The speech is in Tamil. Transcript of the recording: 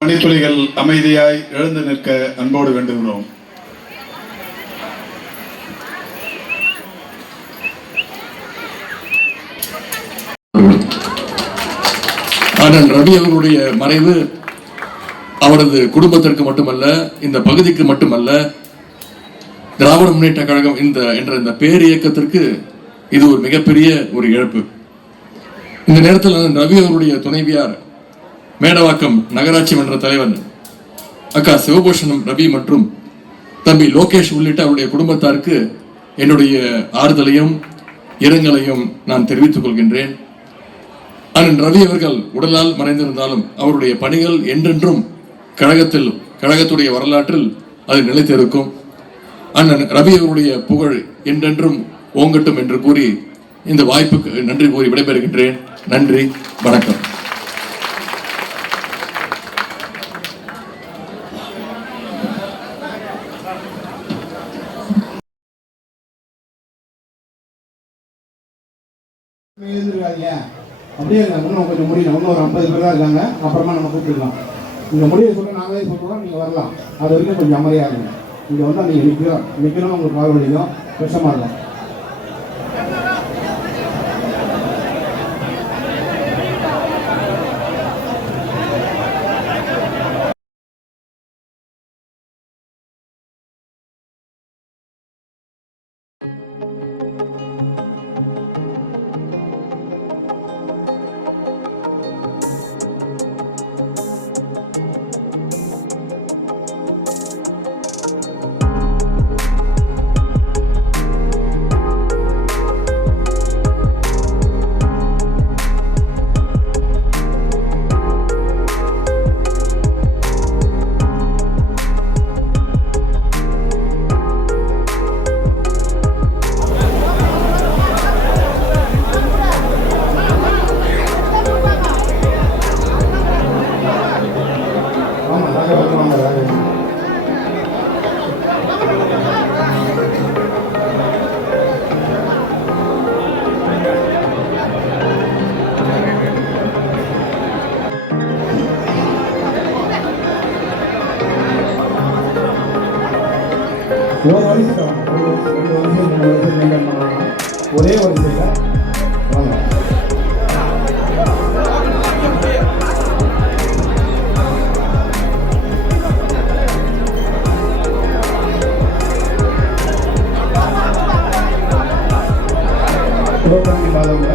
மணித்துளிகள் அமைதியாய் எழுந்து நிற்க அன்போடு வேண்டுகிறோம். அண்ணன் ரவி அவர்களுடைய மறைவு அவரது குடும்பத்திற்கு மட்டுமல்ல இந்த பகுதிக்கு மட்டுமல்ல திராவிட முன்னேற்ற கழகம் இந்த என்ற இந்த பேர் இயக்கத்திற்கு இது ஒரு மிகப்பெரிய ஒரு இழப்பு. இந்த நேரத்தில் ரவி அவருடைய துணைவியார் மேடவாக்கம் நகராட்சி மன்ற தலைவர் அக்கா சிவபூஷணம் ரவி மற்றும் தம்பி லோகேஷ் உள்ளிட்ட அவருடைய குடும்பத்தாருக்கு என்னுடைய ஆறுதலையும் இரங்கலையும் நான் தெரிவித்துக் கொள்கின்றேன். அண்ணன் ரவி அவர்கள் உடலால் மறைந்திருந்தாலும் அவருடைய பணிகள் என்றென்றும் கழகத்தில் கழகத்துடைய வரலாற்றில் அது நிலைத்திருக்கும். அண்ணன் ரவி அவருடைய புகழ் என்றென்றும் ஓங்கட்டும் என்று கூறி இந்த வாய்ப்புக்கு நன்றி கூறி விடைபெறுகின்றேன். நன்றி வணக்கம். அப்படியே இருக்காங்க இன்னும் கொஞ்சம் முடியல இன்னும் ஒரு ஐம்பது பேர் தான் இருக்காங்க. அப்புறமா நம்ம கூப்பிட்டுக்கலாம். நீங்கள் முடிய சொல்ல நாங்களே சொல்கிறோம் நீங்கள் வரலாம். அது வரைக்கும் கொஞ்சம் அமைதியாக இருங்க. இங்கே வந்தால் நீங்கள் நிற்கிறோம் நிற்கிறோம் உங்களுக்கு கால் வலிக்கும். கஷ்டமாக இருக்கும் ஒரு வரிசையில் வாங்க ஒரு வரிசை ரெண்டு வரிசை மூணு வரிசை மெயின்டைன் பண்ணுவாங்க ஒரே வரிசையில் வாங்க சிவகாமி மாதவங்க